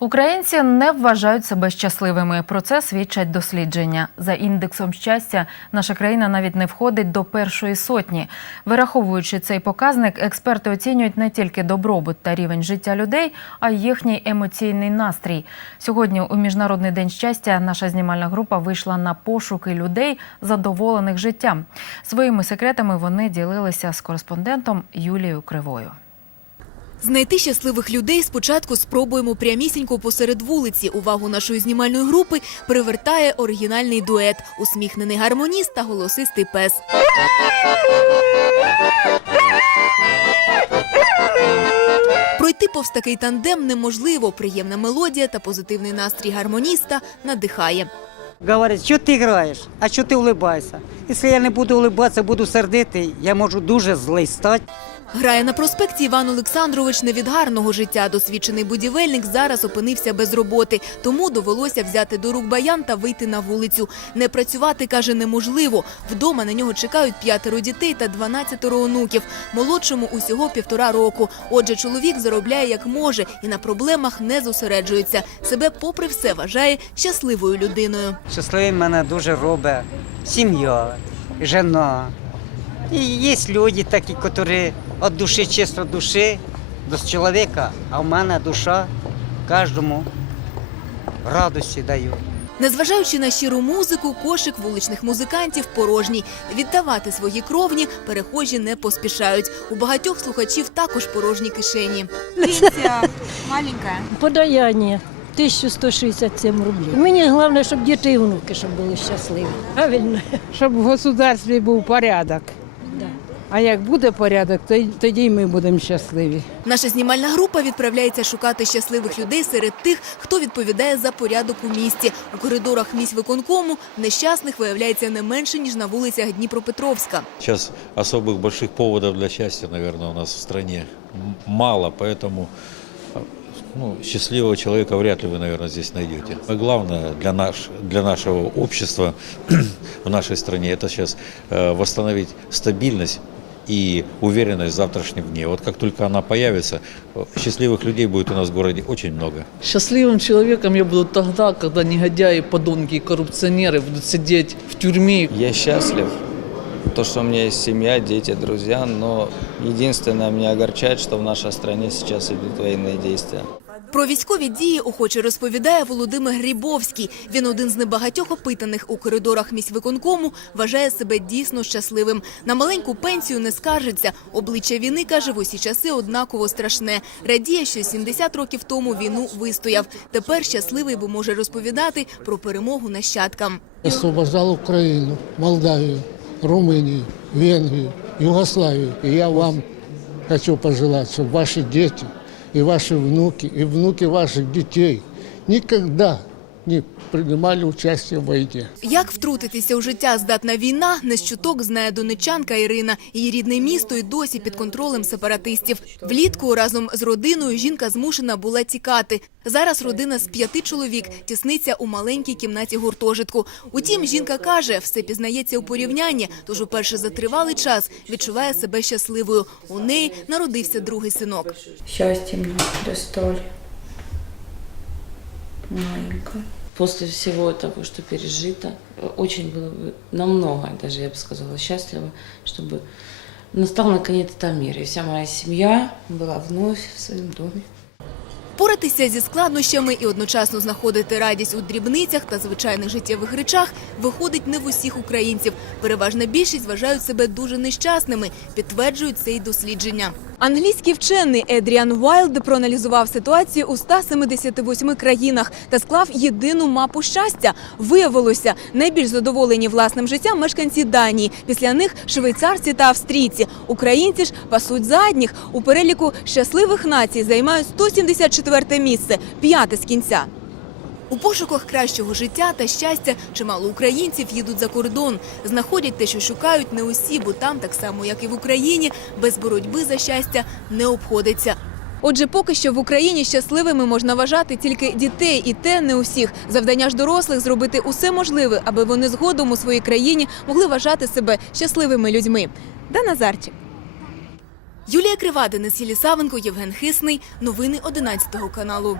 Українці не вважають себе щасливими. Про це свідчать дослідження. За індексом щастя, наша країна навіть не входить до першої сотні. Вираховуючи цей показник, експерти оцінюють не тільки добробут та рівень життя людей, а й їхній емоційний настрій. Сьогодні, у міжнародний день щастя, наша знімальна група вийшла на пошуки людей, задоволених життям. Своїми секретами вони ділилися з кореспондентом Юлією Кривою. Знайти щасливих людей спочатку спробуємо прямісінько посеред вулиці. Увагу нашої знімальної групи привертає оригінальний дует – усміхнений гармоніст та голосистий пес. Пройти повз такий тандем неможливо. Приємна мелодія та позитивний настрій гармоніста надихає. Говорить, що ти граєш, а що ти улибаєшся. Якщо я не буду улибатися, буду сердитий, я можу дуже злий стати. Грає на проспекті Іван Олександрович не від гарного життя. Досвідчений будівельник зараз опинився без роботи, тому довелося взяти до рук баян та вийти на вулицю. Не працювати каже неможливо. Вдома на нього чекають п'ятеро дітей та дванадцятеро онуків. Молодшому усього півтора року. Отже, чоловік заробляє як може і на проблемах не зосереджується. Себе, попри все, вважає щасливою людиною. Щасливим мене дуже робить сім'я, жена. І є люди такі, які від душі, чисто від душі до чоловіка, а в мене душа кожному радості дає. Незважаючи на щиру музику, кошик вуличних музикантів порожній. Віддавати свої кровні перехожі не поспішають. У багатьох слухачів також порожні кишені. Пенсия маленькая. Подаяння 1167 рублів. Мені головне, щоб діти і внуки щоб були щасливі. Правильно? щоб в государстві був порядок. Да. А як буде порядок, то й- тоді й ми будемо щасливі. Наша знімальна група відправляється шукати щасливих людей серед тих, хто відповідає за порядок у місті. У коридорах міськвиконкому нещасних виявляється не менше ніж на вулицях Дніпропетровська. Сейчас особых больших поводов для счастья, наверное, у нас в стране м- мало, поэтому а, ну, счастливого человека вряд ли вы, наверное, здесь найдете. А главное для, наш, для нашего общества в нашей стране это сейчас э, восстановить стабильность и уверенность в завтрашнем дне. Вот как только она появится, э, счастливых людей будет у нас в городе очень много. Счастливым человеком я буду тогда, когда негодяи, подонки и коррупционеры будут сидеть в тюрьме. Я счастлив, то, что у меня есть семья, дети, друзья, но единственное меня огорчает, что в нашей стране сейчас идут военные действия. Про військові дії охоче розповідає Володимир Грібовський. Він один з небагатьох опитаних у коридорах міськвиконкому, вважає себе дійсно щасливим. На маленьку пенсію не скаржиться. Обличчя війни, каже, в усі часи однаково страшне. Радіє, що 70 років тому війну вистояв. Тепер щасливий, бо може розповідати про перемогу нащадкам. освобождал Украину, Молдавию, Румынию, Венгрию, Югославию. И я вам хочу пожелать, чтобы ваши дети и ваши внуки, и внуки ваших детей никогда не принимали участие в войне. Як втрутитися у життя здатна війна, не з чуток знає донечанка Ірина. Її рідне місто й досі під контролем сепаратистів. Влітку разом з родиною жінка змушена була тікати. Зараз родина з п'яти чоловік тісниться у маленькій кімнаті гуртожитку. Утім, жінка каже, все пізнається у порівнянні, тож уперше за тривалий час відчуває себе щасливою. У неї народився другий синок. Счастье мне достали. Маленькая После всего того, что пережито, э, очень было бы намного, даже я бы сказала, счастливо, чтобы настал наконец-то мир. И вся моя семья была вновь в своем доме. Поратися зі складнощами і одночасно знаходити радість у дрібницях та звичайних життєвих речах виходить не в усіх українців. Переважна більшість вважають себе дуже нещасними, підтверджують це й дослідження. Англійський вчений Едріан Уайлд проаналізував ситуацію у 178 країнах та склав єдину мапу щастя. Виявилося, найбільш задоволені власним життям мешканці Данії. Після них швейцарці та австрійці. Українці ж пасуть задніх. У переліку щасливих націй займають 174 місце, п'яте з кінця. У пошуках кращого життя та щастя чимало українців їдуть за кордон. Знаходять те, що шукають не усі, бо там, так само як і в Україні, без боротьби за щастя не обходиться. Отже, поки що в Україні щасливими можна вважати тільки дітей, і те не усіх. Завдання ж дорослих зробити усе можливе, аби вони згодом у своїй країні могли вважати себе щасливими людьми. Да, Назарчик? Юлія Кривада, Денис Єлісавенко, Євген Хисний. Новини 11 каналу.